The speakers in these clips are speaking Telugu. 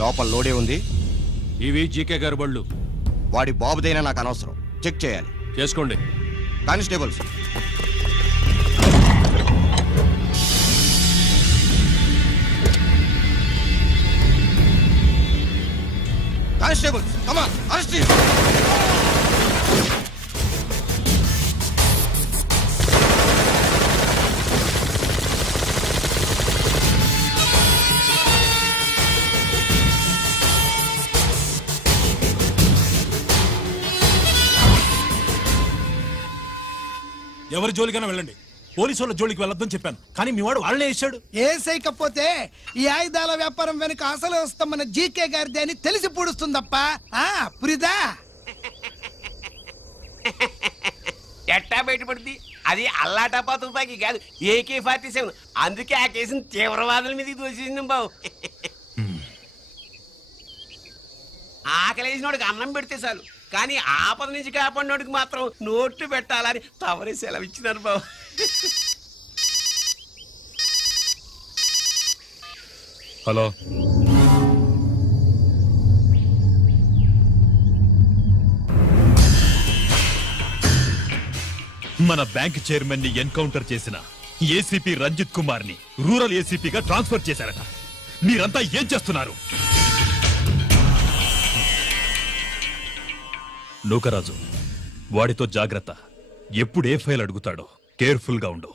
లోపల లోడే ఉంది. ఇవి జీకే గారి బళ్ళు. వాడి బాబుదైనా నాకు అనవసరం. చెక్ చేయాలి. చేసుకోండి. Constables, constables, come on, arrest him. ఎవరి జోలికైనా వెళ్ళండి, పోలీసు వాళ్ళ జోలికి వెళ్ళొద్దని చెప్పాను, కానీ మీ వాడు వాళ్ళనే వేసాడు. ఏసైకపోతే ఈ ఆయుధాల వ్యాపారం వెనుక అసలు వస్తామన్న జీకే గారిది అని తెలిసి పూడుస్తుందప్ప. పురిదా ఎట్టా బయటపడుద్ది? అది అల్లాటపా తుపాకి కాదు, AK-47. అందుకే ఆ కేసుని తీవ్రవాదుల మీదకి దోషింది బాబు. ఆకలేసినోడికి అన్నం పెడితే చాలు, కానీ ఆపద నుంచి కాపాడినోడికి మాత్రం నోట్లు పెట్టాలని తవరే సెలవు ఇచ్చినారు బాబు. హలో, మన బ్యాంక్ చైర్మన్ ని ఎన్కౌంటర్ చేసిన ఏసీపీ రంజిత్ కుమార్ ని రూరల్ ఏసీపీగా ట్రాన్స్ఫర్ చేశారట. మీరంతా ఏం చేస్తున్నారు? నూకరాజు, వాడితో జాగ్రత్త. ఎప్పుడు ఏ ఫైల్ అడుగుతాడో కేర్ఫుల్ గా ఉండు.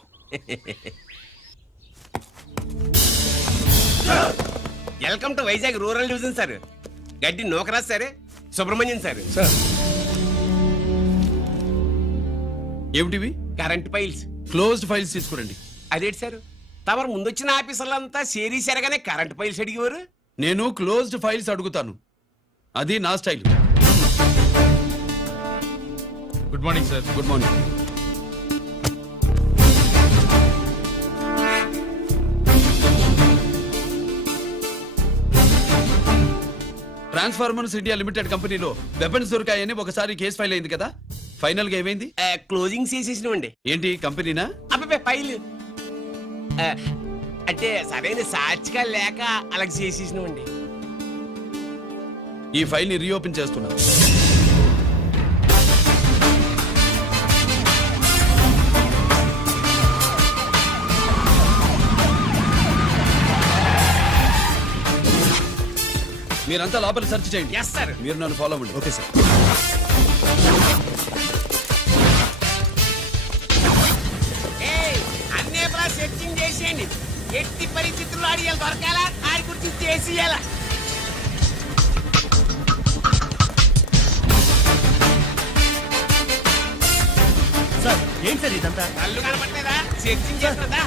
Welcome to Vizag rural division sir. Gaddi Nookaraj sir, Subrahmanyam sir. ఏమిటివి? Current files. క్లోజ్డ్ ఫైల్స్ తీసుకురండి. అదేంటి సార్, తమరు ముందొచ్చిన ఆఫీసర్లంతా సేరీసారగానే కరెంట్ ఫైల్స్ అడిగేవారు. నేను క్లోజ్డ్ ఫైల్స్ అడుగుతాను, అది నా style. Good morning sir. Good morning. Transformers India limited కంపెనీలో వెపన్స్ దొరికాయని ఒకసారి కేసు ఫైల్ అయింది కదా, ఫైనల్ గా ఏమైంది? క్లోజింగ్ చేసేసినవండి. ఏంటి కంపెనీనా? అబ్బాయి ఫైల్ అంటే సరైన సాక్షిగా లేక అలా చేసేసినవండి. ఈ ఫైల్ ని రీఓపెన్ చేస్తున్నా. మీరంతా లోపల సెర్చ్ చేయండి. Yes sir. మీరు నన్ను ఫాలో అవ్వండి. Okay sir. అన్నే సెర్చింగ్ చేసేయండి. ఎట్టి పరిస్థితుల్లో అడిగాలి దొరకాలా, ఆడి గురించి చేసేయాలా. సార్ ఏంటి సార్ ఇదంతా? కళ్ళు కనపడలేదా? సెర్చింగ్ చేస్తున్నదా?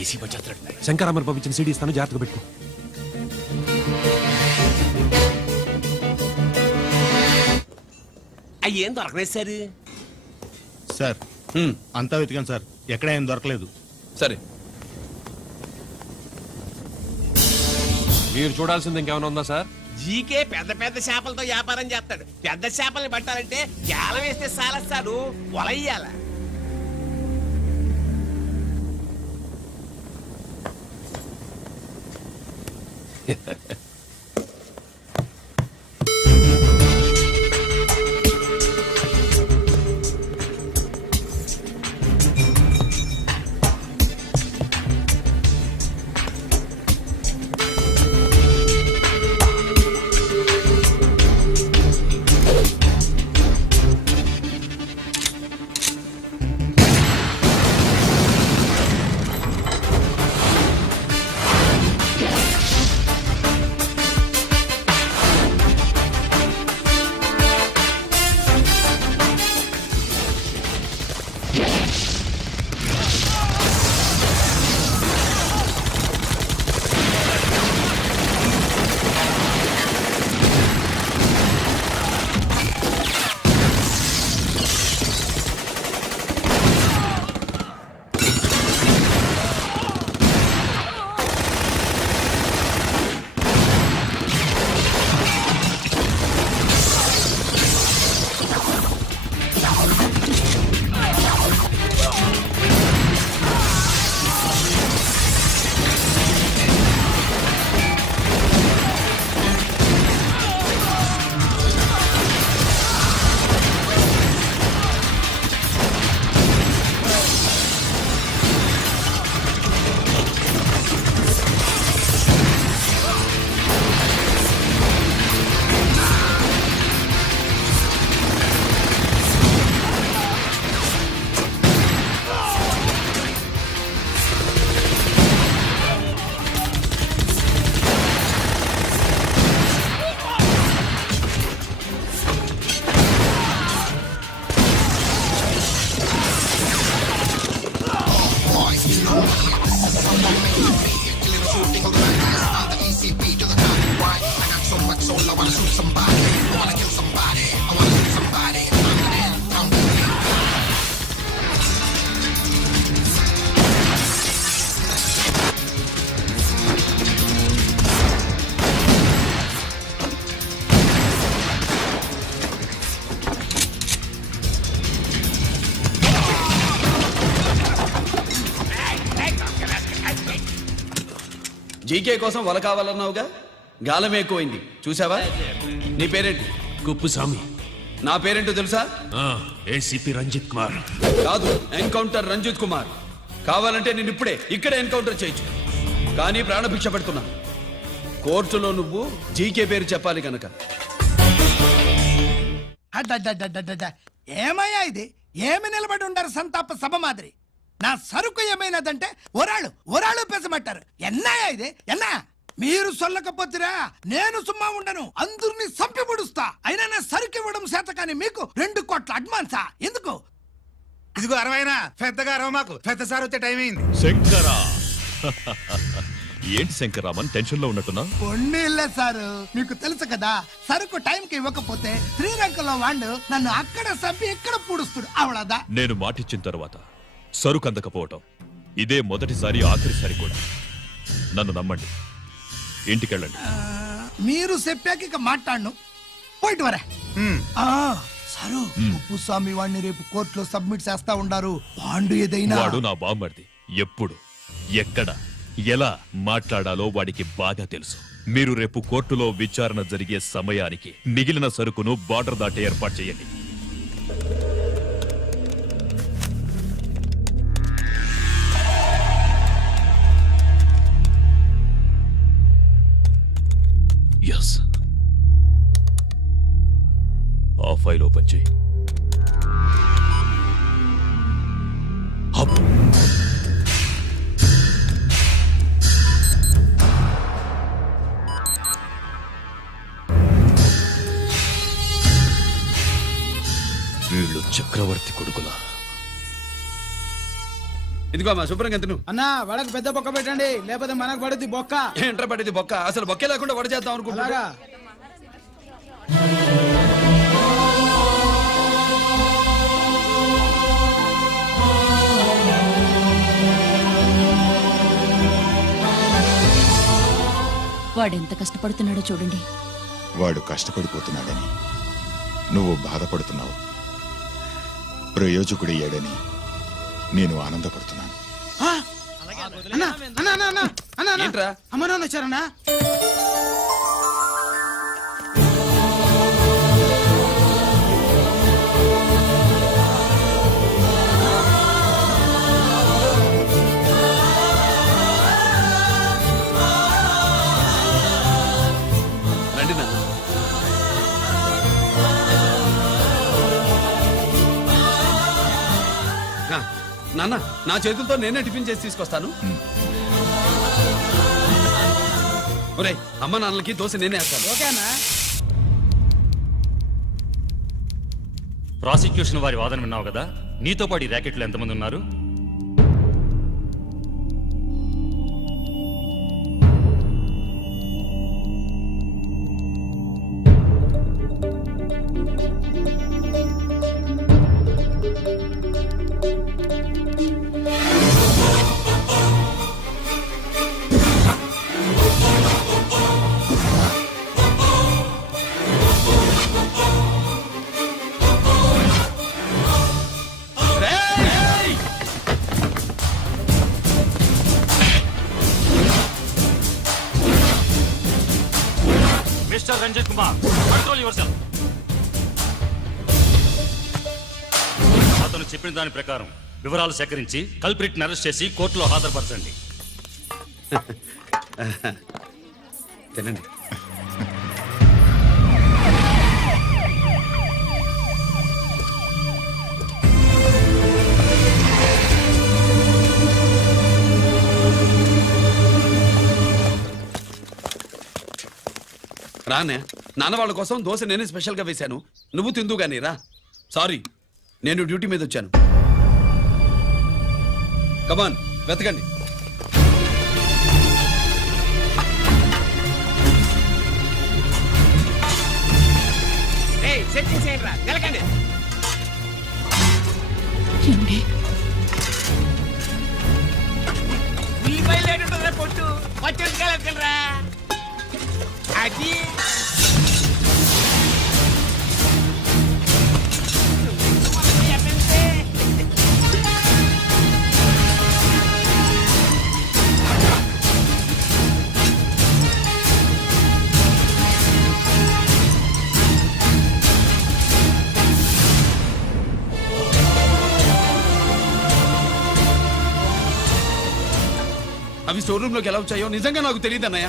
ఏసీ వచ్చేస్తాడు. శంకరామర్ పంపించిన సీడీ ఇస్తాను, జాగ్రత్తగా పెట్టు. అయ్యేం దొరకలేదు సార్. సార్ అంతా వెతికాను సార్, ఎక్కడ ఏం దొరకలేదు. సరే, మీరు చూడాల్సింది ఇంకేమైనా ఉందా సార్? జీకే పెద్ద పెద్ద చేపలతో వ్యాపారం చేస్తాడు. పెద్ద చేపల్ని పట్టాలంటే గేలం వేస్తే సాలస్తాడు, వలయ్యాల. జీకే కోసం వల కావాలన్నావుగా గాలం ఎక్కువైంది చూసావా. నీ పేరేంటి? కుప్పుస్వామి. నా పేరేంటో తెలుసా? ఏసీపీ రంజిత్ కుమార్. కాదు, ఎన్కౌంటర్ రంజిత్ కుమార్. కావాలంటే నేను ఇప్పుడే ఇక్కడే ఎన్కౌంటర్ చేయొచ్చు, కానీ ప్రాణభిక్ష పెడుతున్నా. కోర్టులో నువ్వు జీకే పేరు చెప్పాలి కనుక. అడ్డడ్డడ్డడ్డడ్డ. ఏమయ్యా ఇది? ఏమి నిలబడి ఉండారు సంతాప సభ మాదిరి? నా సరుకు ఏమైనదంటే ఒరాళ్ళు పెసమంటారు. ఎన్నాయా ఇది? ఎన్నా మీరు సొల్లకపోతురా నేను సుమ్మా ఉండను, అందరినీ సంపి పొడుస్తా. అయినా నా సరుకు ఇవ్వడం చేత కానీ మీకు 2 కోట్ల అడ్వాన్సా? ఎందుకు? ఇదిగో 60 పెద్దగా అరవ మాకు, పెద్ద సార్ వచ్చే టైం అయింది. శంకరా ఏంటి శంకరామన్ టెన్షన్ లో ఉన్నట్టున్నా? పొన్నీళ్ళే సారు, మీకు తెలుసు కదా, సరుకు టైంకి ఇవ్వకపోతే శ్రీరంగంలో వాడు నన్ను అక్కడ సంపి ఇక్కడ పూడుస్తుడు. అవళదా నేను మాటిచ్చిన తరువాత సరుకు అందకపోవటం ఇదే మొదటిసారి, ఆఖరిసారి కూడా. నన్ను నమ్మండి, ఇంటికెళ్ళండి. మీరు చెప్పాక ఇక మాట్లాడను. పోయిట్ వరే. సరు ఉప్పుస్వామి వాడిని రేపు కోర్టులో సబ్మిట్ చేస్తా ఉండారు. వాండు ఏదైనా వాడు నా బామ్మర్ది. ఎప్పుడు, ఎక్కడ, ఎలా మాట్లాడాలో వాడికి బాగా తెలుసు. మీరు రేపు కోర్టులో విచారణ జరిగే సమయానికి మిగిలిన సరుకును బార్డర్ దాటి ఏర్పాటు చేయండి. ఎస్, ఆ ఫైల్ ఓపెన్ చేయి. అప్. వీళ్ళు చక్రవర్తి కొడుకులా? ఇదిగో మా శుభ్రంగా తిను. అన్నా వడకు పెద్ద బొక్క పెట్టండి, లేకపోతే మనకు పడుద్ది బొక్క. ఏంట్రా పడింది బొక్క? అసలు బొక్కే లేకుండా వడ చేద్దాం అనుకుంటా. అలాగా వాడెంత కష్టపడుతున్నాడో చూడండి. వాడు కష్టపడిపోతున్నాడని నువ్వు బాధపడుతున్నావు, ప్రయోజకుడయ్యాడని నేను ఆనందపడుతున్నాను. అన్నా అన్నా అన్నా అన్నా అన్నా అన్నా. ఏంట్రా? అమ్మ నాన్న వచ్చారన్నా. రండి నాన్న. నాన్న, నా చేతులతో నేనే టిఫిన్ చేసి తీసుకొస్తాను. ఒరేయ్, అమ్మ నాన్నలకి దోశ నేనే వేస్తాను. ఓకే అన్నా. ప్రాసిక్యూషన్ వారి వాదన విన్నావు కదా. నీతో పాటు ఈ ర్యాకెట్లో ఎంతమంది ఉన్నారు? Mister Ranjith Kumar, control your సెల్ఫ్. అతను చెప్పిన దాని ప్రకారం వివరాలు సేకరించి కల్ప్రిట్ అరెస్ట్ చేసి కోర్టులో హాజరుపరచండి. తినండి. రానే, నాన్న వాళ్ళ కోసం దోశ నేనే స్పెషల్గా వేశాను. నువ్వు తిందు గానీ రా. సారీ, నేను డ్యూటీ మీద వచ్చాను. కమాన్, వెతకండి. సెట్టింగ్ చేయండి రా, నిలకండి. ఉల్లిపాయలు ఏంటుంటుందిరా పొట్టు, పచ్చిమిరపకాయలు ఎత్తుకెళ్ళరా. అది అవి స్టోర్ రూమ్ లోకి ఎలా వచ్చాయో నిజంగా నాకు తెలియదు అన్నయ్య.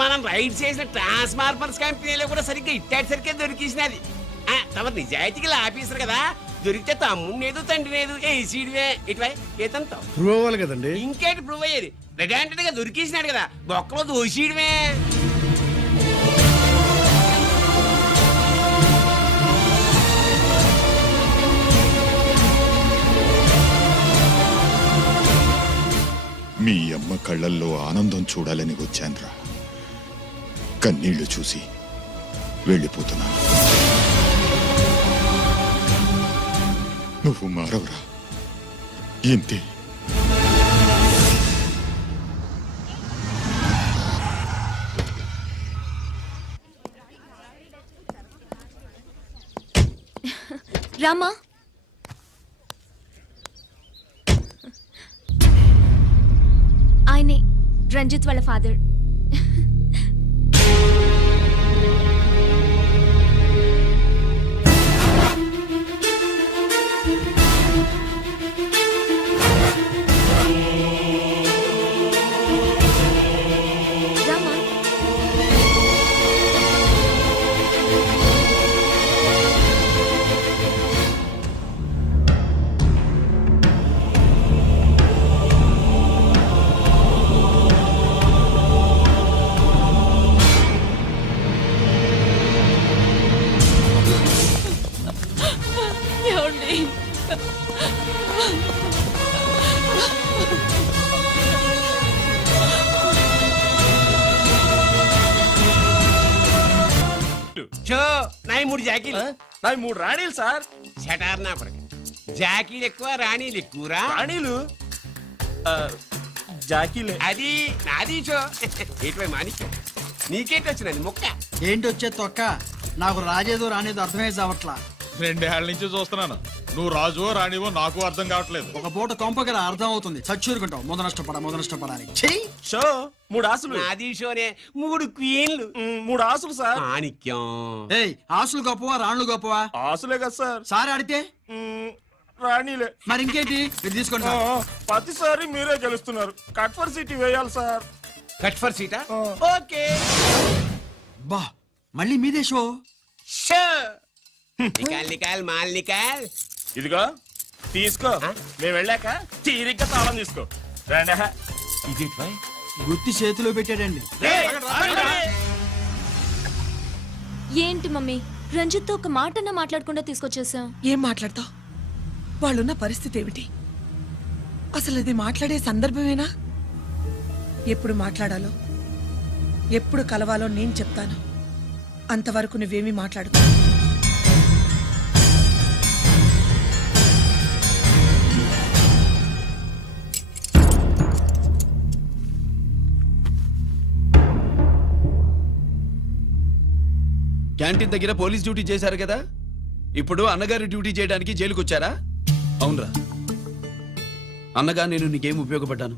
మనం రైడ్ చేసిన ట్రాన్స్ఫార్మర్స్ కంపెనీలో కూడా సరిగ్గా ఇట్టాడు సరిగ్గా దొరికేసినది తమ నిజాయితీకి ఆఫీసర్ కదా, దొరికితే తమ్ముడు ఏదో తండ్రి ఏదో ఏసీడివే ఇటువై ఏతంతో ప్రూవ్ అవ్వాలి కదండి. ఇంకేటి ప్రూవ్ అయ్యేది? రెడ్ గా దొరికేసినాడు కదా, బొక్కలో దోషీయడమే. మీ అమ్మ కళ్ళల్లో ఆనందం చూడాలని వచ్చాన్రా. కన్నీళ్లు చూసి వెళ్ళిపోతున్నాను. నువ్వు మారవరా, ఇంతే. రామా, ఆయనే రంజిత్ వాళ్ళ ఫాదర్. రామా, చో నాయి 3 జాకీలు. నావి 3 రాణీలు సార్. షటార్ నా కొడుకు. జాకీలు ఎక్కువ రాణీలు ఎక్కువరా? రాణీలు జాకీలే. అది నాది చో. ఏటివై మాణిక్యం, నీకేటి వచ్చినది మొక్క? ఏంటి వచ్చే తొక్క? నాకు రాజేదో రానేదో అర్థమే చావట్లా. 2 ఏళ్ల నుంచి చూస్తున్నాను. నువ్వు రాజువో రాణివో నాకు అర్థం కావట్లేదు. ఒక పూట కొంపగల అర్థం అవుతుంది. చచ్చూరుకుంటావు. మొద నష్టపడాలి. చెయ్యి. షో 3 ఆసులు. నాది షోనే 3 క్వీన్లు. 3 ఆసులు సార్. మాణిక్యం. ఏయ్, ఆసులు గొప్పవా రాణులు గొప్పవా? ఆసులే కదా సార్. సారి ఆడితే రాణీలే. మరి ఇంకేంటి? ఇది తీసుకోండి సార్. ప్రతిసారి మీరే గెలుస్తున్నారు. కట్ ఫర్ సిటీ వేయాలి సార్. కట్ ఫర్ సీటా? ఓకే. బా, మళ్ళీ మీదే షో. షో నికాల్ నికాల్ మాల్ నికాల్. ఇదిగో తీసుకో. మేము వెళ్ళాక తీరిగ్గా తాళం తీసుకో. రండి. ఇది గుత్తి చేతిలో పెట్టాడండి. ఏంటి మమ్మీ, రంజిత్తో ఒక మాటన్నా మాట్లాడకుండా తీసుకొచ్చేసావు? ఏం మాట్లాడతావు? వాళ్ళున్న పరిస్థితి ఏమిటి? అసలు అది మాట్లాడే సందర్భమేనా? ఎప్పుడు మాట్లాడాలో, ఎప్పుడు కలవాలో నేను చెప్తాను. అంతవరకు నువ్వేమీ మాట్లాడుకో. క్యాంటీన్ దగ్గర పోలీస్ డ్యూటీ చేశారు కదా, ఇప్పుడు అన్నగారి డ్యూటీ చేయడానికి జైలుకి వచ్చారా? అవునరా అన్నగా, నేను నీకేం ఉపయోగపడ్డాను?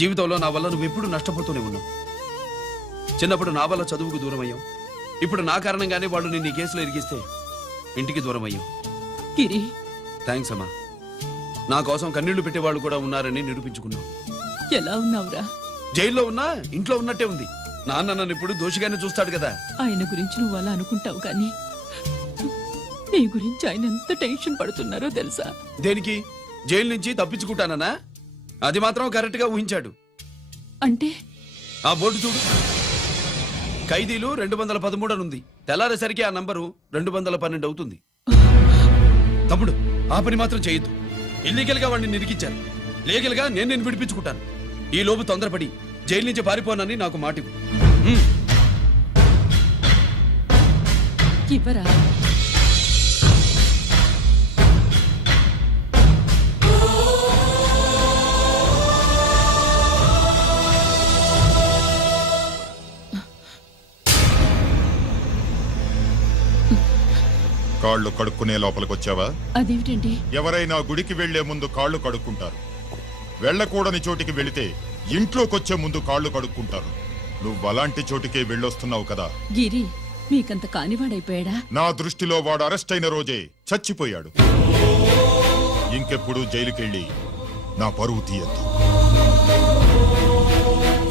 జీవితంలో నా వల్ల నువ్వు ఎప్పుడు నష్టపోతూనే ఉన్నావు. చిన్నప్పుడు నా వల్ల చదువుకు దూరం అయ్యావు. ఇప్పుడు నా కారణంగానే వాళ్ళు నిన్ను ఈ కేసులో ఇరిగిస్తే ఇంటికి దూరం అయ్యావు. గిరి, థ్యాంక్స్ అమ్మా. నా కోసం కన్నీళ్లు పెట్టేవాళ్ళు కూడా ఉన్నారని నిరూపించుకున్నావు. ఎలా ఉన్నావురా? జైల్లో ఉన్నా ఇంట్లో ఉన్నట్టే ఉంది. నాన్న నన్ను ఇప్పుడు దోషిగానే చూస్తాడు కదా. ఆయన గురించి నువ్వు అలా అనుకుంటావు, కానీ నీ గురించి ఆయన ఎంత టెన్షన్ పడుతున్నారో తెలుసా? దేనికి? జైలు నుంచి తప్పించుకుంటానన్నా? అది మాత్రం కరెక్ట్ గా ఊహించాడు. అంటే ఆ బోర్డు చూడు, ఖైదీలు 213 అని ఉంది. తెల్లారేసరికి ఆ నంబరు 212 అవుతుంది. తమ్ముడు, ఆ పని మాత్రం చేయొద్దు. ఇల్లీగల్ గా వాడిని నిరికించారు. లీగల్ గా నేను విడిపించుకుంటాను. ఈ లోపు తొందరపడి జైలు నుంచి పారిపోనని నాకు మాట ఇవ్వు. ఇవ్వరా? కాళ్ళు కడుక్కునే లోపలికొచ్చావా? అదేమిటండి? ఎవరైనా గుడికి వెళ్లే ముందు కాళ్ళు కడుక్కుంటారు. వెళ్ళకూడని చోటికి వెళితే ఇంట్లోకొచ్చే ముందు కాళ్ళు కడుక్కుంటారు. నువ్వు అలాంటి చోటికే వెళ్ళొస్తున్నావు కదా. గిరి, మీకంత కానివాడైపోయాడా? నా దృష్టిలో వాడు అరెస్ట్ అయిన రోజే చచ్చిపోయాడు. ఇంకెప్పుడు జైలుకెళ్ళి నా పరువు తీయద్దు.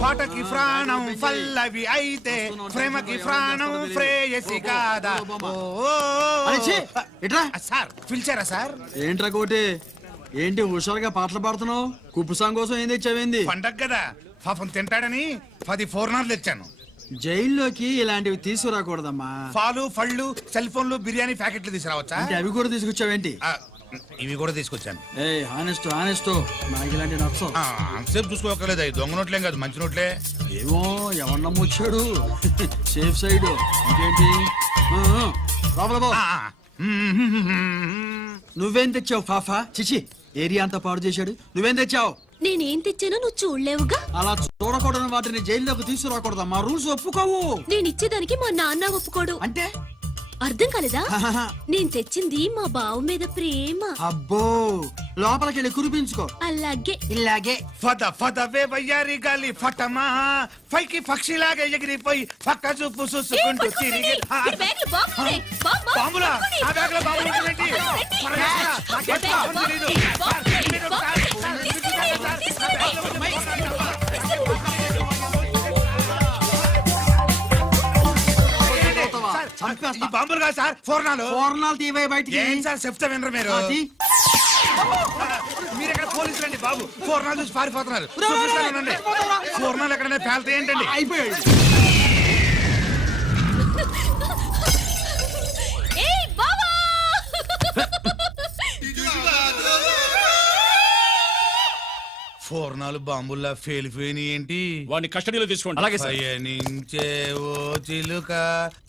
పాటకి ప్రాణం పల్లవి అయితే ప్రేమకి ప్రాణం ప్రేయసి కాదా. సార్ పిలిచారా సార్? ఏంట్రా కోటి, ఏంటి హుషారుగా పాటలు పాడుతున్నావు? కుప్పు సాంగ్ కోసం ఏం తెచ్చావేంది? పండగ కదా పాపం తింటాడని 10 4 తెచ్చాను. జైల్లోకి ఇలాంటివి తీసుకురాకూడదమ్మా. పాలు పళ్ళు సెల్ ఫోన్లు బిర్యానీ ప్యాకెట్లు తీసుకురావచ్చా? అంటే అవి కూడా తీసుకొచ్చావేంటి? ఇవి కూడా తీసుకొచ్చాను. ఏ హానెస్ట్ హానెస్ట్, నాకు ఇలాంటి నచ్చవు. అంతసేపు చూసుకోకర్లేదు, అవి దొంగ నోట్లేం కాదు, మంచి నోట్లే. ఏమో ఎవరు నమ్మొచ్చాడు. Safe side. ఇంకేంటి? లోపల పో. నువ్వేం తెచ్చావు ఫాఫా? చిచి, ఏరియా అంతా పాడు చేశాడు. నువ్వేం తెచ్చావు? నేనేం తెచ్చానో నువ్వు చూడలేవుగా. అలా చూడకూడని వాటిని జైల్లోకి తీసుకురాకూడదు. మా రూల్స్ ఒప్పుకోవు. నేను ఇచ్చేదానికి మా నాన్న ఒప్పుకోడు. అంటే అర్థం కాలేదా? నేను తెచ్చింది మా బావు మీద ప్రేమ. అబ్బో, లోపలికి వెళ్ళి కురిపించుకో. అలాగే ఇలాగే ఫద ఫదవే వయ్యారి గాలి ఫటమా పైకి పక్షిలాగా ఎగిరిపోయి పక్క చూపు చూసుకుంటూ తిరిగి. బాంబులా? ఆ బ్యాగ్ లో బాంబులు ఉంటుందేంటి? ఈ బాంబులు కాదు సార్, ఫోర్నాలు. ఫోర్నాలు తీవే బయటికి. ఏం సార్ చెప్తా వినరు మీరు? మీరు ఎక్కడ పోలీసులు అండి బాబు? ఫోర్నాలు చూసి పారిపోతున్నారు. చూపిస్తానండి. ఫోర్నాలు ఎక్కడైనా పేల్తాయి ఏంటండి? అయిపోయాడు. ఏయ్ బావా! ఫోర్నాలు బాంబుల్లా ఫేలిపోయినాయి ఏంటి? వాడిని కస్టడీలో తీసుకోండి. అలాగే సార్. పయనించే ఓ చిలుక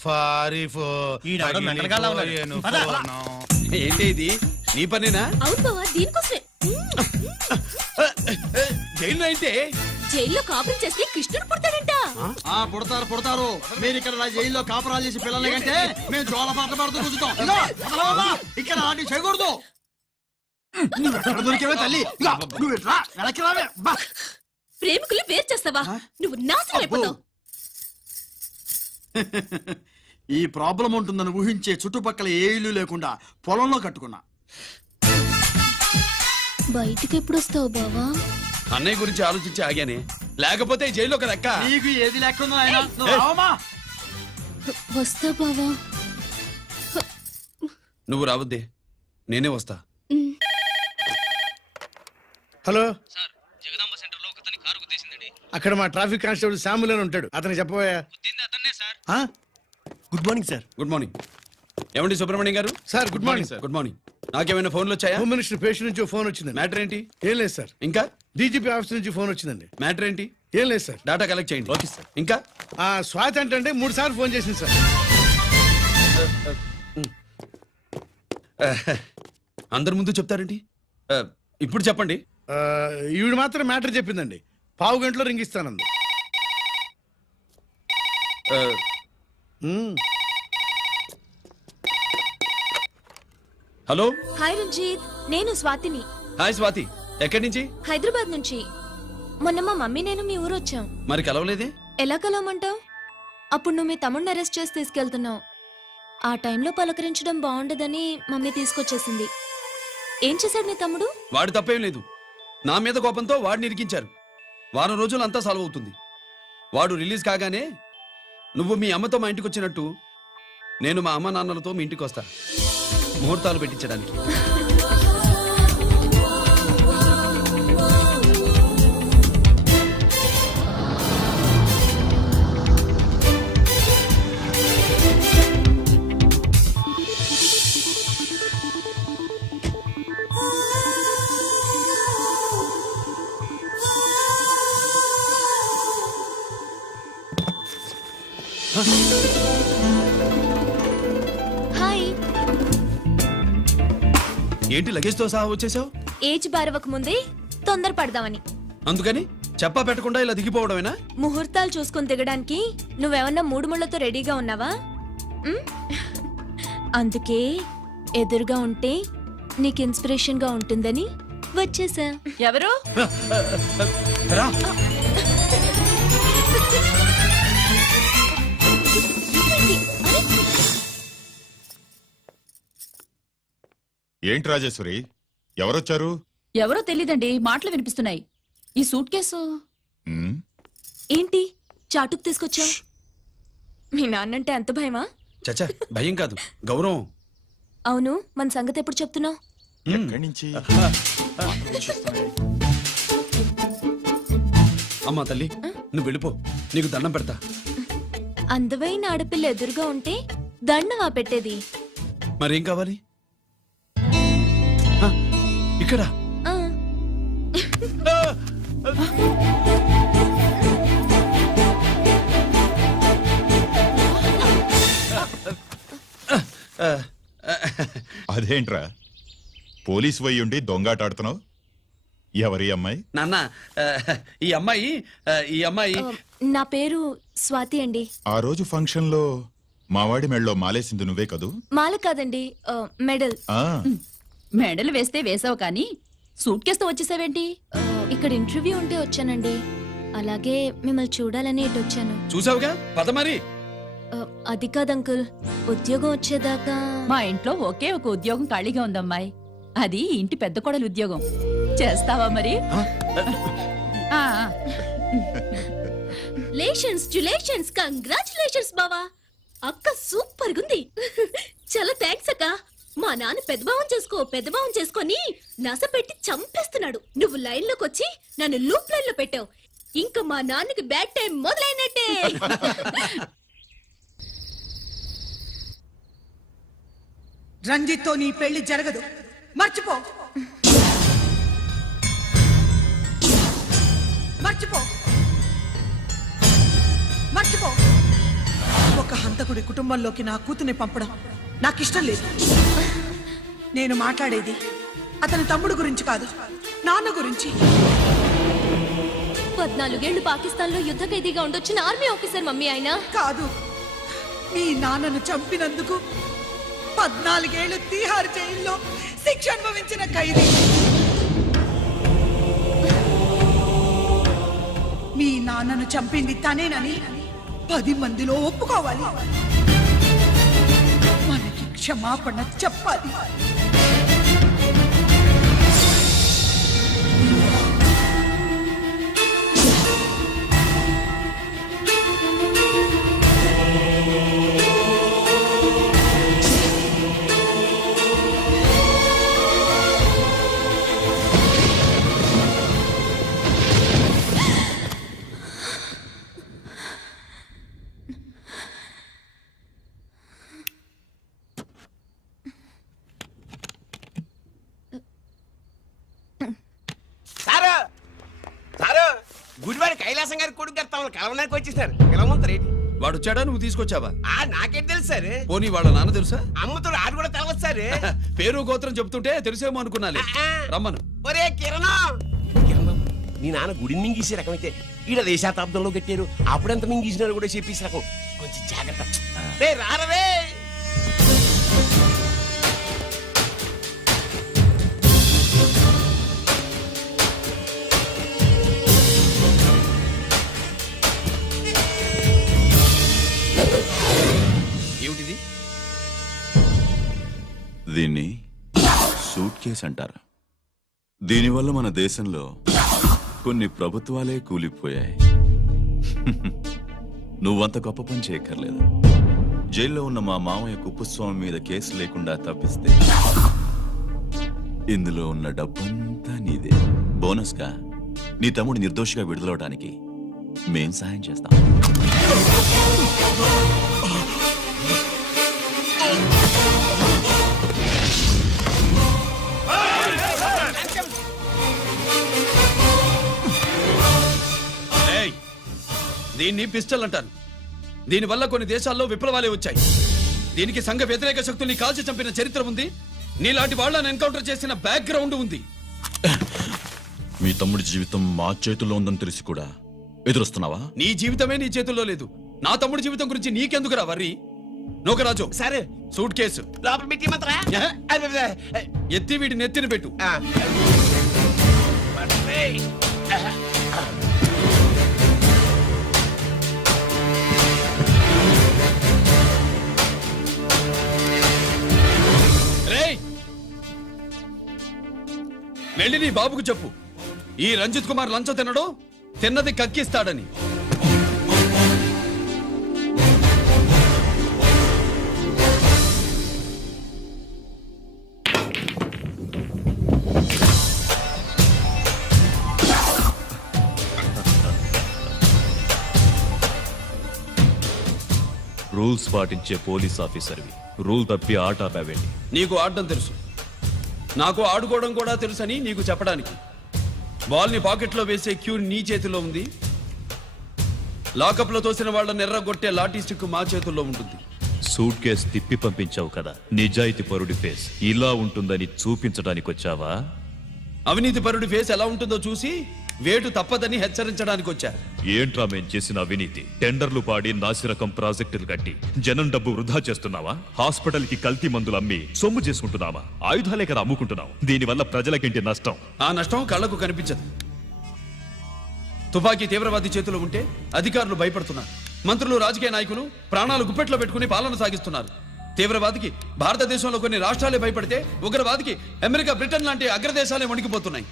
పారిపో. ఏంటి ఇది? నీ పనేనా? అవును బావా, దీనికోసమే. జైల్లో అయితే జైల్లో కాపురం చేస్తే కృష్ణుడు పుడతాడంట. పుడతారు పుడతారు. మీరు ఇక్కడ నా జైల్లో కాపురాలు చేసి పిల్లల కంటే మేము జోల పాటలు పాడుతూ కూర్చుంటాం. ఇదిగో, అసలు బాబా, ఇక్కడ అలాంటివి చేయకూడదు. నువ్వు ఎక్కడ దొరికేవే తల్లి? ఇదిగో, నువ్వు ఇట్రా, వెనక్కి రావే. బా. ప్రేమికులు వేరు చేస్తావా? నువ్వు నాశనం అయిపోతావు. ఈ ప్రాబ్లం ఉంటుందని ఊహించే చుట్టుపక్కల ఏ ఇల్లు లేకుండా పొలంలో కట్టుకున్నా. బయటికి ఎప్పుడు వస్తావు బావా? అన్నయ్య గురించి ఆలోచించి ఆగానే, లేకపోతే ఈ జైల్లో ఒక లెక్క. నీకు ఏది లేకుండా ఆయన నువ్వు రావమ్మా. వస్తా బావా. నువ్వు రావద్దే, నేనే వస్తా. హలో సార్, జగదాంబ సెంటర్ లో ఒకతని కారు గుద్దేసిందండి. అక్కడ మా ట్రాఫిక్ కానిస్టేబుల్ శామ్యుల్ అని ఉంటాడు, అతనికి చెప్పబోయా. గుద్దింది అతన్నే sir. Good morning sir. Good morning. ఏమండి సుబ్రహ్మణ్యం గారు? Sir good morning sir. Good morning. నాకేమైనా ఫోన్లు వచ్చాయా? హోమ్ మినిస్టర్ పేషెంట్ నుంచి ఫోన్ వచ్చిందండి. మ్యాటర్ ఏంటి? ఏం లేదు సార్. ఇంకా డీజీపీ ఆఫీస్ నుంచి ఫోన్ వచ్చిందండి. మ్యాటర్ ఏంటి? ఏం లేదు సార్. డేటా కలెక్ట్ చేయండి. Okay sir. ఇంకా స్వాతి అంటే 3 సార్లు ఫోన్ చేసింది సార్. అందరి ముందు చెప్తారేంటి? ఇప్పుడు చెప్పండి. ఈవిడ మాత్రం మ్యాటర్ చెప్పిందండి. 15 గంటలో రింగ్ ఇస్తానంది. హలో. హాయ్ రంజిత్, నేను స్వాతిని. హాయ్ స్వాతి, ఎక్కడి నుంచి? హైదరాబాద్ నుంచి. మొన్న మా మమ్మీ నేను మీ ఊరు వచ్చాం. మరి కలవలేదే? ఎలా కలవమంటావు? అప్పుడు నువ్వు మీ తమ్ముడిని అరెస్ట్ చేసి తీసుకెళ్తున్నావు. ఆ టైంలో పలకరించడం బాగుండదని మమ్మీ తీసుకొచ్చేసింది. ఏం చేశాడు నీ తమ్ముడు? వాడు తప్పేం లేదు. నా మీద కోపంతో వాడిని ఇరికించారు. వారం రోజులు అంతా సాల్వ్ అవుతుంది. వాడు రిలీజ్ కాగానే నువ్వు మీ అమ్మతో మా ఇంటికి వచ్చినట్టు నేను మా అమ్మ నాన్నలతో మీ ఇంటికి వస్తా, ముహూర్తాలు పెట్టించడానికి. హాయ్. ఏంటి లగేజ్ తో సహా వచ్చేసావు? ఏజ్ బారవక ముందే తొందర పడదామని. అందుకని చెప్పా పెట్టకుండా ఇలా దిగిపోవడమేనా? ముహూర్తాలు చూసుకొని దిగడానికి నువ్వేమన్నా 3 ముళ్ళతో రెడీగా ఉన్నావా? అందుకే ఎదురుగా ఉంటే నీకు ఇన్స్పిరేషన్ గా ఉంటుందని వచ్చేసా. ఎవరు? రా. అరే, ఏంటి రాజేశ్వరి ఎవరొచ్చారు? ఎవరో తెలీదండి, మాటలు వినిపిస్తున్నాయి. ఈ సూట్ కేసు ఉమ్, ఏంటి చాటుకు తీసుకొచ్చా? మీ నాన్నంటే అంత భయమా? చచ్చా, భయం కాదు, గౌరవం. అవును, మన సంగతి ఎప్పుడు చెప్తున్నావు? ఎక్కడి నుంచి? అమ్మా తల్లి, నువ్వు వెళ్ళిపో, నీకు దండం పెడతా. అందమైన ఆడపిల్ల ఎదురుగా ఉంటే దండవా పెట్టేది? మరేం కావాలి? ఆ, ఇక్కడ ఆ, అదేంట్రా పోలీస్ వై ఉండి దొంగాటాడుతున్నావు? ఎవరి అమ్మాయి? నాన్న, ఈ అమ్మాయి నా పేరు స్వాతి అండి. ఆ రోజు ఫంక్షన్ లో మావాడి మెళ్ళలో మాలేసింది నువ్వే కదూ? మాల కాదండి, మెడల్. ఆ, మెడలు వేస్తే వేసావు కానీ సూట్ కేసుతో వచ్చేసావేంటి? ఇక్కడ ఇంటర్వ్యూ ఉంటే వచ్చానండి. అలాగే మిమ్మల్ని చూడాలని ఇటు వచ్చాను. చూసావుగా, పద మరి. అది కాదు అంకుల్, ఉద్యోగం వచ్చేదాకా. మా ఇంట్లో ఒకే ఒక ఉద్యోగం ఖాళీగా ఉందమ్మాయి, అది ఇంటి పెద్ద కోడలు ఉద్యోగం. చేస్తావా మరి? ఆ, లేషన్స్ కంగ్రాచులేషన్స్ బావా. అక్క సూపర్ గుంది. చాలా థ్యాంక్స్ అక్క. మా నాన్న పెద్ద భావం చేసుకొని నస పెట్టి చంపేస్తున్నాడు. నువ్వు లైన్ లోకి వచ్చి నన్ను లూప్ లైన్ లో పెట్టావు. ఇంకా మా నాన్నకి బ్యాడ్ టైం మొదలైనట్టే. రంజిత్తో నీ పెళ్లి జరగదు, మర్చిపో. మర్చిపో మర్చిపో. ఒక హంతకుడి కుటుంబంలోకి నా కూతుర్ని పంపడం నాకిష్టం లేదు. నేను మాట్లాడేది అతని తమ్ముడు గురించి కాదు, నాన్న గురించి. 14 ఏళ్లు పాకిస్తాన్ లో యుద్ధ ఖైదీగా ఉండొచ్చిన ఆర్మీ ఆఫీసర్ మమ్మీ ఆయన. కాదు, మీ నాన్నను చంపినందుకు 14 ఏళ్లు తీహార్ జైల్లో శిక్ష అనుభవించిన ఖైదీ. మీ నాన్నను చంపింది తనేనని 10 మందిలో ఒప్పుకోవాలి. మనకి క్షమాపణ చెప్పాలి. గుడివాడి కైలాసం గారి కొడుకు గారు తమను కలవడానికి వచ్చేసారు. పిలవమంటారేంటి? వాడు వచ్చాడా, నువ్వు తీసుకొచ్చావా? నాకేం తెలుసు సార్. పోనీ వాళ్ళ నాన్న తెలుసా? అమ్మతో ఆడు కూడా తెలవచ్చు సార్. పేరు గోత్రం చెప్తుంటే తెలిసేమో అనుకున్నాలే. రమ్మను. ఒరే కిరణం, నీ నాన్న గుడిని మింగేసే రకమైతే ఈడ దేశాతాబ్దంలో కట్టారు. అప్పుడెంత మింగేసినారు కూడా చెప్పేసి రకం. కొంచెం జాగ్రత్త. రే రారవే. ఏమిటిది? దీన్ని సూట్ కేస్ అంటారు. దీనివల్ల మన దేశంలో కొన్ని ప్రభుత్వాలే కూలిపోయాయి. నువ్వంత గొప్ప పని చేయక్కర్లేదు. జైల్లో ఉన్న మా మామయ్య కుప్పస్వామి మీద కేసు లేకుండా తప్పిస్తే ఇందులో ఉన్న డబ్బంతా నీదే. బోనస్గా నీ తమ్ముడు నిర్దోషిగా విడుదలవడానికి మేం సాయం చేస్తాం. దీన్ని పిస్టల్ అంటారు. దీనివల్ల కొన్ని దేశాల్లో విప్లవాలే వచ్చాయి. దీనికి సంఘ వ్యతిరేక శక్తుల్ని కాల్చి చంపిన చరిత్ర ఉంది. నీలాంటి వాళ్ళని ఎన్కౌంటర్ చేసిన బ్యాక్గ్రౌండ్ ఉంది. మీ తమ్ముడి జీవితం మా చేతుల్లో ఉందని తెలిసి కూడా ఎదురొస్తున్నావా? నీ జీవితమే నీ చేతుల్లో లేదు. నా తమ్ముడి జీవితం గురించి నీకెందుకురా వర్రి? నోకరాజు, సరే సూట్ కేసు లోపల పెట్టి మంత్రా. ఎత్తి వీడి నెత్తిన పెట్టు. వెళ్ళి నీ బాబుకు చెప్పు, ఈ రంజిత్ కుమార్ లంచం తినడు, తిన్నది కక్కిస్తాడని. రూల్స్ పాటించే పోలీస్ ఆఫీసర్వి రూల్ తప్పి ఆట ఆపావేంటి? నీకు ఆడడం తెలుసు, నాకు ఆడుకోవడం కూడా తెలుసని నీకు చెప్పడానికి. బాల్ని పాకెట్లో వేసే క్యూ నీ చేతిలో ఉంది, లాకప్లో తోసిన వాళ్ళని ఎర్రగొట్టే లాఠీ స్టిక్ మా చేతుల్లో ఉంటుంది. సూట్ కేస్ తిప్పి పంపించావు కదా, నిజాయితీ పరుడి ఫేస్ ఇలా ఉంటుందని చూపించడానికి వచ్చావా? అవినీతి పరుడి ఫేస్ ఎలా ఉంటుందో చూసి వేటు తప్పదని హెచ్చరించడానికి వచ్చా. ఏంట్రా మేం చేసిన అవినీతి? టెండర్లు పాడి నాసిరకం ప్రాజెక్టులు కట్టి జనం డబ్బు వృధా చేస్తున్నావా? హాస్పిటల్ కి కల్తీ మందులు అమ్మి సొమ్ము చేసుకుంటున్నావా? ఆయుధాలే కదా అమ్ముకుంటున్నావు. దీనివల్ల ప్రజలకేంటి నష్టం? ఆ నష్టం కళ్లకు కనిపించదు. తుపాకీ తీవ్రవాది చేతిలో ఉంటే అధికారులు భయపడుతున్నారు, మంత్రులు రాజకీయ నాయకులు ప్రాణాలు గుప్పెట్లో పెట్టుకుని పాలన సాగిస్తున్నారు. తీవ్రవాదికి భారతదేశంలో కొన్ని రాష్ట్రాలే భయపడితే ఉగ్రవాదికి అమెరికా, బ్రిటన్ లాంటి అగ్రదేశాలే వణికిపోతున్నాయి.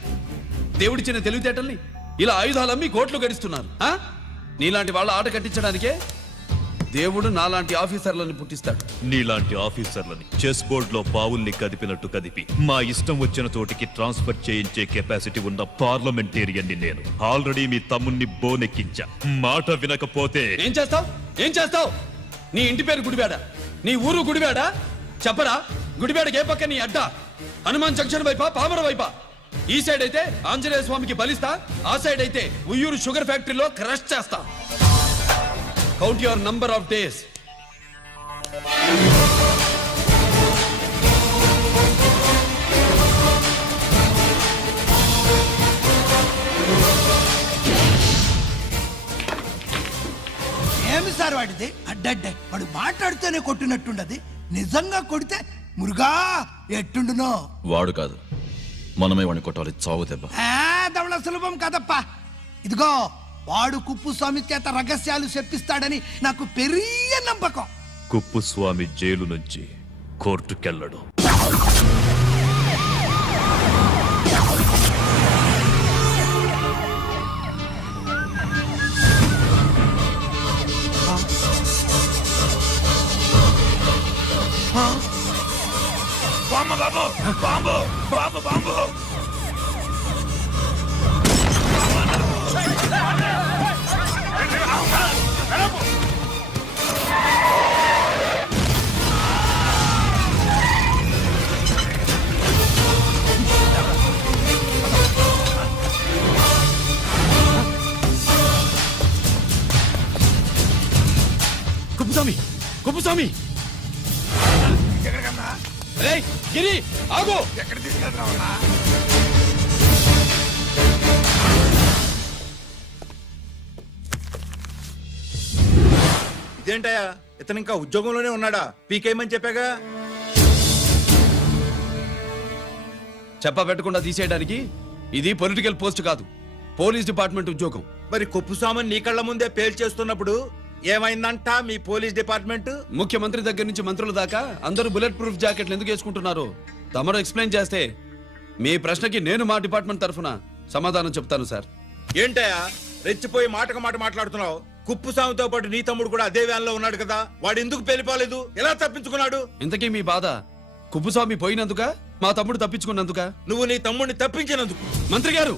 దేవుడిచ్చిన తెలివితేటల్ని ఇలా ఆయుధాలమ్మి కోట్లు గడిస్తున్నారు. నీలాంటి వాళ్ళ ఆట కట్టించడానికే దేవుడు నాలాంటి ఆఫీసర్లను పుట్టిస్తాడు. నీలాంటి ఆఫీసర్లని చెస్ బోర్డ్ లో పావుల్ని కదిపినట్టు కదిపి మా ఇష్టం వచ్చిన చోటికి ట్రాన్స్ఫర్ చేయించే కెపాసిటీ ఉన్న పార్లమెంటేరియన్ ని నేను. ఆల్రెడీ మీ తమ్ముణ్ణి బోనెక్కించా. మాట వినకపోతే ఏం చేస్తావు? ఏం చేస్తావు? నీ ఇంటి పేరు గుడివాడ, నీ ఊరు గుడివాడ. చెప్పరా, గుడివాడకి ఏ పక్క నీ అడ్డ? హనుమాన్ జంక్షన్ వైపా, పామర వైపా? ఈ సైడ్ అయితే ఆంజనేయ స్వామికి బలిస్తా, ఆ సైడ్ అయితే ఉయ్యూరు షుగర్ ఫ్యాక్టరీలో క్రష్ చేస్తా. Count your number of days. ఏమి సార్ వాడిది? అడ్డడ్డే వాడు మాట్లాడితేనే కొట్టినట్టుండది, నిజంగా కొడితే మురుగా ఎట్టుండునో. వాడు కాదు, మనమే వాడిని కొట్టాలి. చావు దెబ్బ దవళ సులభం కదప్పా. ఇదిగో వాడు కుప్పుస్వామి చేత రహస్యాలు చెప్పిస్తాడని నాకు పెరియ నమ్మకం. కుప్పుస్వామి జైలు నుంచి కోర్టుకెళ్ళడు. కుప్పుస్వామి, కుప్పుస్వామి! రేయ్ గిరి, ఆగు! ఎక్కడ తీసుకెళ్తావన్నా? ఇదేంటయ్యా, ఇతను ఇంకా ఉద్యోగంలోనే ఉన్నాడా? పీకేయమని చెప్పాగా. చెప్ప పెట్టకుండా తీసేయడానికి ఇది పొలిటికల్ పోస్ట్ కాదు, పోలీస్ డిపార్ట్మెంట్ ఉద్యోగం. మరి కుప్పుస్వామిని నీ కళ్ళ ముందే పేల్చేస్తున్నప్పుడు ఏమైందంట మీ పోలీస్ డిపార్ట్మెంట్? ముఖ్యమంత్రి దగ్గర నుంచి మంత్రుల దాకా అందరూ బుల్లెట్ ప్రూఫ్ జాకెట్లు ఎందుకు వేసుకుంటున్నారు తమరు ఎక్స్ప్లెయిన్ చేస్తే మీ ప్రశ్నకి నేను మా డిపార్ట్మెంట్ తరఫున సమాధానం చెప్తాను సార్. ఏంటయ్యా రెచ్చిపోయి మాటకు మాట మాట్లాడుతున్నావు? కుప్పుస్వామితో పాటు నీ తమ్ముడు కూడా అదే వ్యాన్ లో ఉన్నాడు కదా, వాడు ఎందుకు పెళ్లిపోలేదు? ఎలా తప్పించుకున్నాడు? ఇంతకీ మీ బాధ కుప్పుస్వామి పోయినందుక, మా తమ్ముడు తప్పించుకున్నందుక? నువ్వు నీ తమ్ముడిని తప్పించినందుకు. మంత్రి గారు,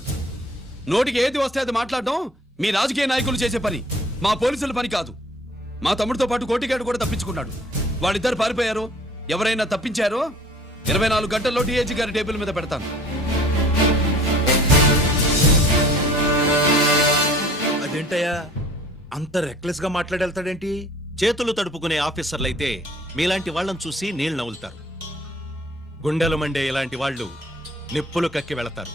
నోటికి ఏది వస్తే అది మాట్లాడడం మీ రాజకీయ నాయకులు చేసే పని, మా పోలీసుల పని కాదు. మా తమ్ముడితో పాటు కోటిగాడు కూడా తప్పించుకున్నాడు. వాళ్ళిద్దరు పారిపోయారు. ఎవరైనా తప్పించారో 24 గంటల్లో డిఐజీ గారి టేబుల్ మీద పెడతాను. అదేంటయ్యా అంత రెక్లెస్ గా మాట్లాడేళ్తాడేంటి? చేతులు తడుపుకునే ఆఫీసర్లైతే మీలాంటి వాళ్ళని చూసి నీళ్ళు నవ్వులుతారు. గుండెలు మండే ఇలాంటి వాళ్ళు నిప్పులు కక్కి వెళతారు.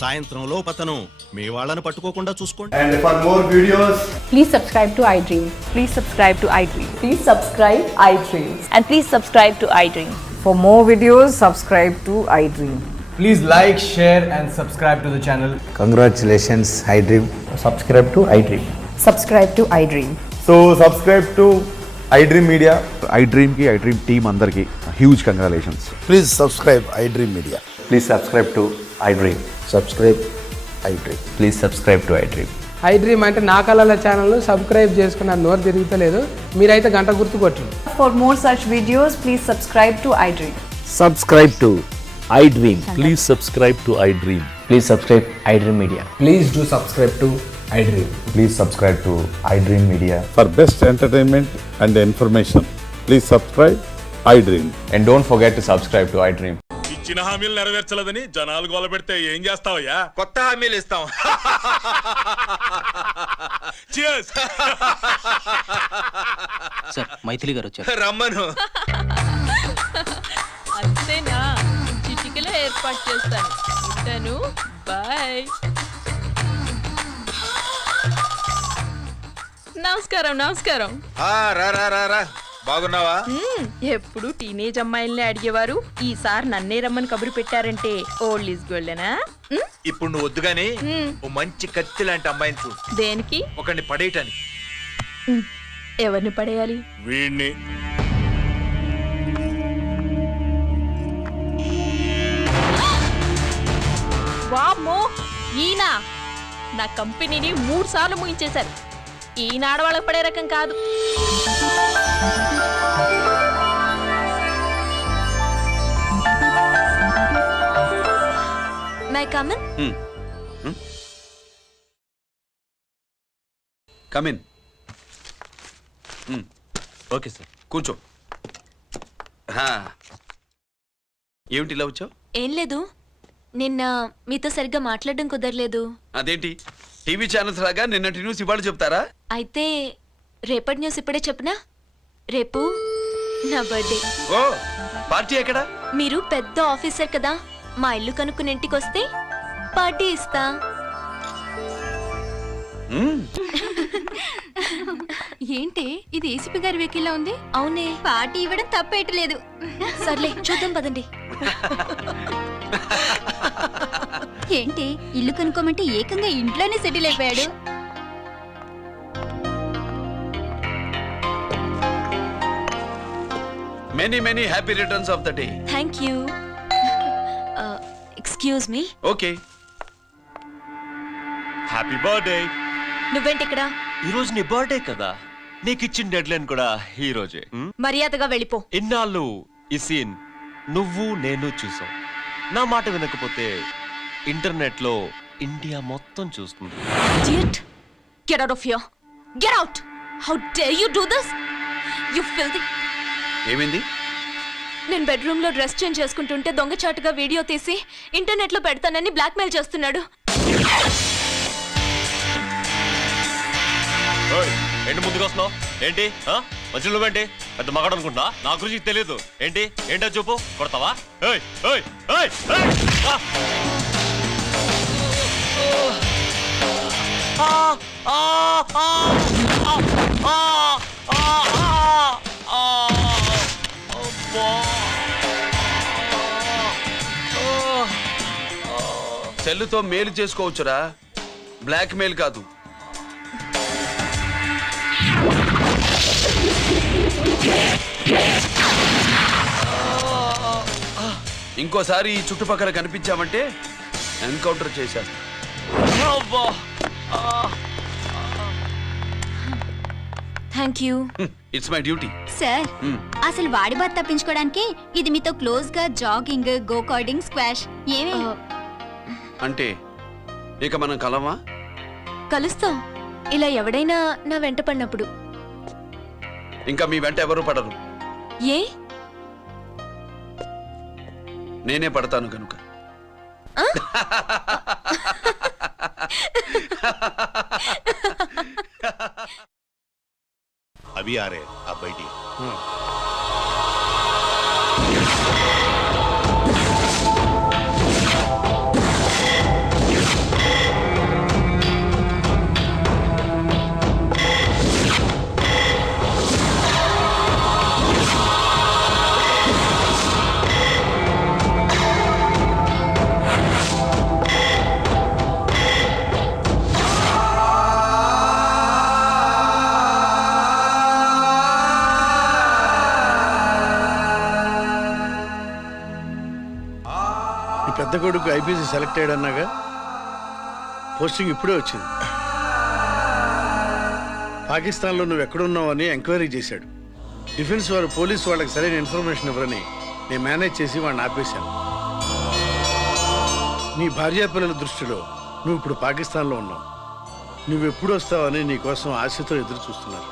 సాయంత్రం లోపతను మీ వాళ్ళను పట్టుకోకుండా చూసుకోండి. And for more videos, Please subscribe to iDream. Please subscribe to iDream. Please subscribe iDream. And please subscribe to iDream. for more videos, subscribe to iDream. Please like, share and subscribe to the channel. Congratulations, iDream. Subscribe to iDream. Subscribe to iDream. So subscribe to iDream Media. iDream team andarki huge congratulations. Please subscribe iDream Media. Please subscribe to iDream. Subscribe iDream. Please subscribe to iDream. iDream అంటే నా కళల ఛానల్ సబ్స్క్రైబ్ చేసుకున్న నోరు తిరుగుతలేదు. మీరైతే గంట గుర్తు కొట్టండి. For more such videos please subscribe to iDream. Subscribe to iDream. Please subscribe to iDream. Please subscribe iDream Media. Please do subscribe to iDream. Please subscribe to iDream Media. For best entertainment and information please subscribe iDream. And don't forget to subscribe to iDream. ఇచ్చిన హామీలు నెరవేర్చలేదని జనాలు గోల పెడితే ఏం చేస్తావయ్యా? కొత్త హామీలు ఇస్తాం. Cheers. సార్ మైథిలి గారు వచ్చారు. రమ్మను. అంతేనా? చిటికలో ఏర్పాటు చేస్తాను. ఉంటాను. బాయ్. నమస్కారం. నమస్కారం. రా రా రా రా. బాగున్నావా? ఎప్పుడు టీనేజ్ అమ్మాయిల్ని అడిగేవారు, ఈసారి నన్నే రమ్మని కబురు పెట్టారంటే ఓల్డ్ ఈజ్ గోల్డెనా? ఇప్పుడు నువ్వు వద్దుగాని ఓ మంచి కత్తి లాంటి అమ్మాయిని చూడు. దేనికి? ఒకరిని పడేయటానికి. ఎవరిని పడేయాలి? వీణ్ణి. వామ్మో, ఈయన నా కంపెనీని 3 సార్లు ముగించేశారు. ఈయన ఆడవాళ్ళకి పడే రకం కాదు. My come on. Come in. Okay sir. కూర్చో. హా. ఏమిటి ఇలా వచ్చావు? ఏం లేదు, నిన్న మీతో సరిగ్గా మాట్లాడడం కుదరలేదు. అదేంటి టీవీ ఛానల్స్ లాగా నిన్నటి న్యూస్ ఇవాళ చెప్తారా? అయితే రేపటి న్యూస్ ఇప్పుడే చెప్పనా? రేపు నా బర్త్డే. ఓ, పార్టీ ఎక్కడ? మీరు పెద్ద ఆఫీసర్ కదా, మా ఇల్లు కనుక్కుని ఇంటికి వస్తే పార్టీ ఇస్తా. ఏంటి ఇది? ఏసీపీ గారి వెహికల్లా ఉంది. అవునే, పార్టీ ఇవ్వడం తప్పేయట్లేదు. సర్లే చూద్దాం పదండి. ఏంటి ఇల్లు కనుక్కోమంటే ఏకంగా ఇంట్లోనే సెటిల్ అయిపోయాడు. Many many happy returns of the day. Thank you. Excuse me. Okay. Happy birthday. నువ్వేంటి ఇక్కడ? ఈ రోజు నీ బర్త్డే కదా, నీకు ఇచ్చిన డెడ్ లైన్ కూడా ఈ రోజే. మర్యాదగా వెళ్ళిపో. ఇన్నాళ్ళు ఈ సీన్ నువ్వు నేను చూసాం. నా మాట వినకపోతే ఇంటర్నెట్ లో ఇండియా మొత్తం చూస్తుంది. Idiot! Get out of here! Get out! How dare you do this? You filthy! ఏమైంది? నేను బెడ్రూమ్ లో డ్రెస్ చేంజ్ చేసుకుంటుంటే దొంగచాటుగా వీడియో తీసి ఇంటర్నెట్ లో పెడతానని బ్లాక్మెయిల్ చేస్తున్నాడు. ఏంటి ముందుకు వస్తున్నావు? ఏంటి మధ్యలో నువ్వేంటి పెద్ద మగాడు అనుకుంటా? నా గురించి తెలియదు ఏంటి? ఏంటో చెప్పు. కొడతావా? ఏయ్ ఏయ్ ఏయ్ ఏయ్! సెల్లుతో మేలు చేసుకోవచ్చురా, బ్లాక్ మెయిల్ కాదు. ఇంకోసారి ఈ చుట్టుపక్కల కనిపించామంటే ఎన్కౌంటర్ చేసేస్తా. Thank you. It's my duty. Sir, అసలు వాడి బాధ తప్పించుకోవడానికి ఇది మీతో క్లోజ్ గా జాగింగ్, గో కార్డింగ్, స్క్వాష్ ఏమే? అంటే ఇక మనం కలవా? కలుస్తాం, ఇలా ఎవడైనా నా వెంట పడినప్పుడు. ఇంకా మీ వెంట ఎవరు పడరు. ఏ? నేనే పడతాను కనుక. अभी आ रहे आप बैठिए। పెద్ద కొడుకు ఐపీసీ సెలెక్ట్ అయ్యాడన్నాగా, పోస్టింగ్ ఇప్పుడే వచ్చింది. పాకిస్తాన్లో నువ్వు ఎక్కడున్నావు అని ఎంక్వైరీ చేశాడు. డిఫెన్స్ వారు పోలీసు వాళ్ళకి సరైన ఇన్ఫర్మేషన్ ఇవ్వరని నేను మేనేజ్ చేసి వాడిని ఆపేశాను. నీ భార్యా పిల్లల దృష్టిలో నువ్వు ఇప్పుడు పాకిస్తాన్లో ఉన్నావు. నువ్వు ఎప్పుడు వస్తావని నీ కోసం ఆశతో ఎదురు చూస్తున్నారు.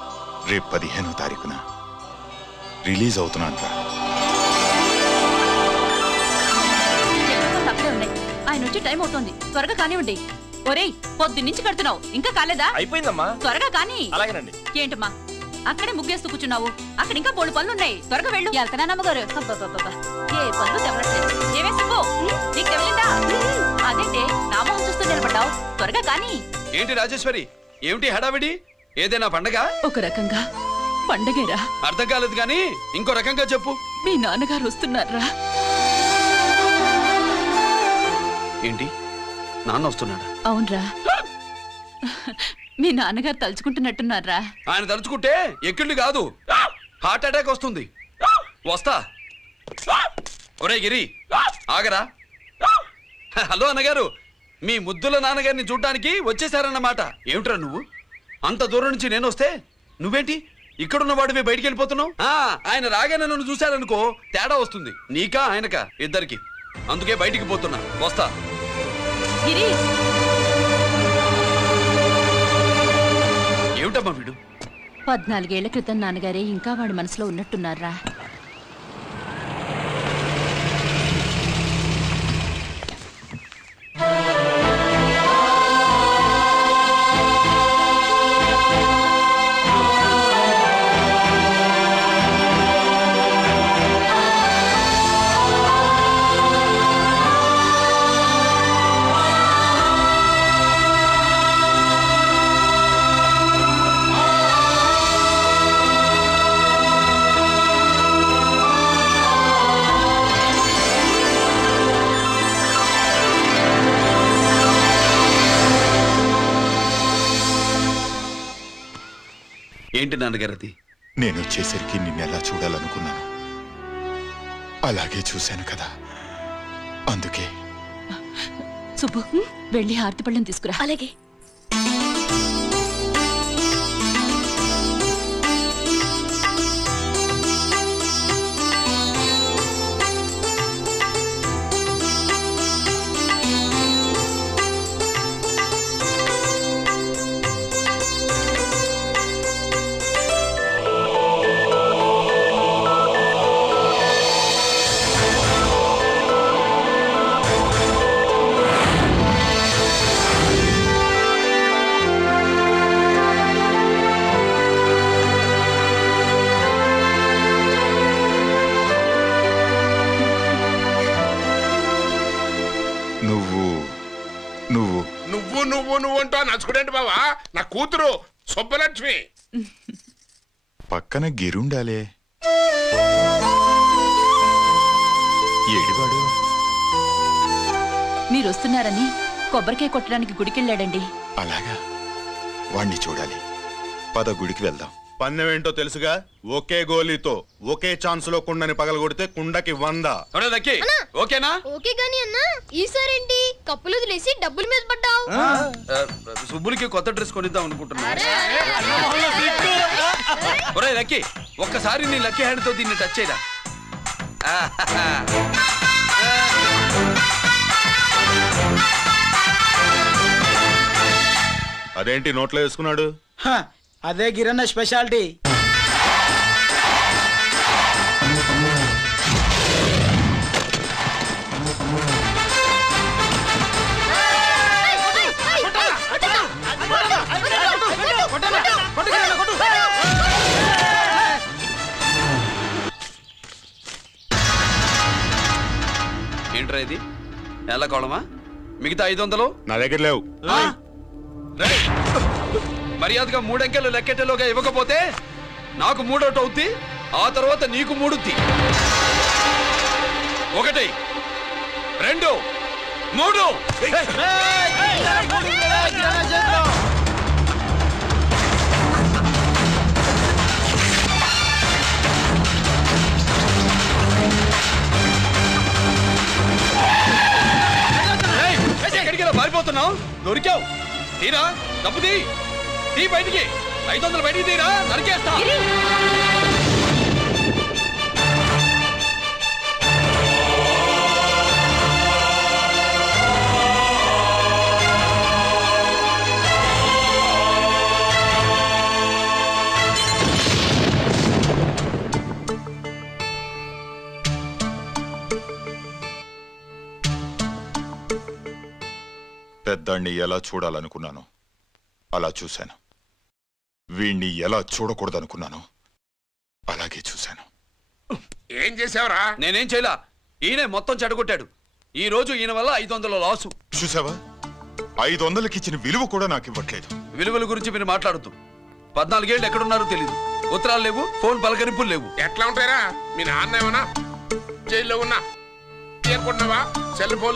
రేపు 15వ తారీఖున రిలీజ్ అవుతున్నాను రా. అక్కడే ఉన్నాయి. ఆయన వచ్చి టైం అవుతోంది, త్వరగా కానివ్వండి. ఒరేయ్, పొద్దున్నుంచి కడుతున్నావు, ఇంకా కాలేదా? అయిపోయిందమ్మా. త్వరగా కానీ. అలాగేనండి. ఏంటమ్మా అక్కడే ముగ్గేస్తూ కూర్చున్నావు? అక్కడ ఇంకా 3 పనులున్నాయి, త్వరగా వెళ్ళు. వెళ్తానా నమ్మగారు? అబ్బబ్బబ్బబ్బా, ఏ పనులు తెవరట్లేదు. ఏమే సుబ్బు, నీకు తెవలిందా? అదేంటే నా మొహం చూస్తూ నిలబడ్డావు, త్వరగా కానీ. ఏంటి రాజేశ్వరి, ఏమిటి హడావిడి? ఏదైనా పండగ? ఒక రకంగా పండగేరా. అర్థం కాలేదు కానీ ఇంకో రకంగా చెప్పు. మీ నాన్నగారు వస్తున్నారా? ఏంటి, నాన్న వస్తున్నాడా? అవునరా, మీ నాన్నగారు తలుచుకుంటున్నట్టున్నారా? ఆయన తలుచుకుంటే ఎక్కిళ్ళు కాదు, హార్ట్ అటాక్ వస్తుంది. వస్తా. ఒరే గిరి, ఆగరా. హలో అన్నగారు, మీ ముద్దుల నాన్నగారిని చూడ్డానికి వచ్చేసారన్నమాట. ఏమిట్రా నువ్వు? అంత దూరం నుంచి నేను వస్తే నువ్వేంటి ఇక్కడున్న వాడివి బయటికి వెళ్ళిపోతున్నావు? ఆయన రాగానే నన్ను చూశాడనుకో తేడా వస్తుంది, నీకా ఆయనకా ఇద్దరికి. అందుకే బయటికి పోతున్నా, వస్తా. గిరి, ఏమిటమ్మా వీడు? 14 ఏళ్ల క్రితం నాన్నగారే ఇంకా వాడి మనసులో ఉన్నట్టున్నారా? ఏంటి నాన్నగారు అది? నేను వచ్చేసరికి నిన్నెలా చూడాలనుకున్నాను, అలాగే చూశాను కదా, అందుకే. సుబ్బు, వెళ్ళి హారతి పళ్ళని తీసుకురా. అలాగే. నువ్వు అంటూ నచ్చుకుడేంటి బావా? నా కూతురు సుబ్బలక్ష్మి. పక్కన గిరుండాలే, ఏడివాడు? మీరు వస్తున్నారని కొబ్బరికాయ కొట్టడానికి గుడికెళ్ళాడండి. అలాగా, వాణ్ణి చూడాలి. పద, గుడికి వెళ్దాం. పన్నెం ఏంటో తెలుసుగా, ఒకే గోలీతో ఒకే ఛాన్స్ లో కుండని పగలగొడితే కుండకి 100. ఓకేనా? ఓకే గాని అన్నా, ఈసారేంటి కప్పులు వదిలేసి డబ్బుల మీద పడ్డావు? సుబ్బులకి కొత్త డ్రెస్ కొనిద్దాం అనుకుంటున్నా. ఒరే లక్కీ, ఒక్కసారి నీ లక్కీ హ్యాండ్ తో దీన్ని టచ్ చేయరా. అదేంటి నోట్లో వేసుకున్నాడు? అదే గిరన్న స్పెషాలిటీ. ఏంట్రా ఇది? ఎలా కోళమా? మిగతా 500 నా దగ్గర లేవు. మర్యాదగా 3 అంకెలు లెక్కెట్టలోగా ఇవ్వకపోతే నాకు 3 అవుద్ది, ఆ తర్వాత నీకు 3. 1 2 3. తీరా డబ్బు తీ బయటికి 500 బయటికి తీరా నరికేస్తా పెద్దాన్ని ఎలా చూడాలనుకున్నాను అలా చూశాను. వీణ్ణి ఎలా చూడకూడదనుకున్నాను అలాగే చూశాను. ఏం చేసావురా? నేనేం చేయలా, ఈయనే మొత్తం చెడగొట్టాడు. ఈ రోజు ఈయన వల్ల 500 లాసు. చూసావా, 500కి ఇచ్చిన విలువ కూడా నాకు ఇవ్వట్లేదు. విలువల గురించి మీరు మాట్లాడుతూ 14 ఏళ్ళు ఎక్కడున్నారో తెలీదు. ఉత్తరాలు లేవు, ఫోన్ పలకరింపులు లేవు. ఎట్లా ఉంటారా? మీ నాన్న ఏమన్నా జైల్లో ఉన్నా పేర్కొన్నావా? Cell phone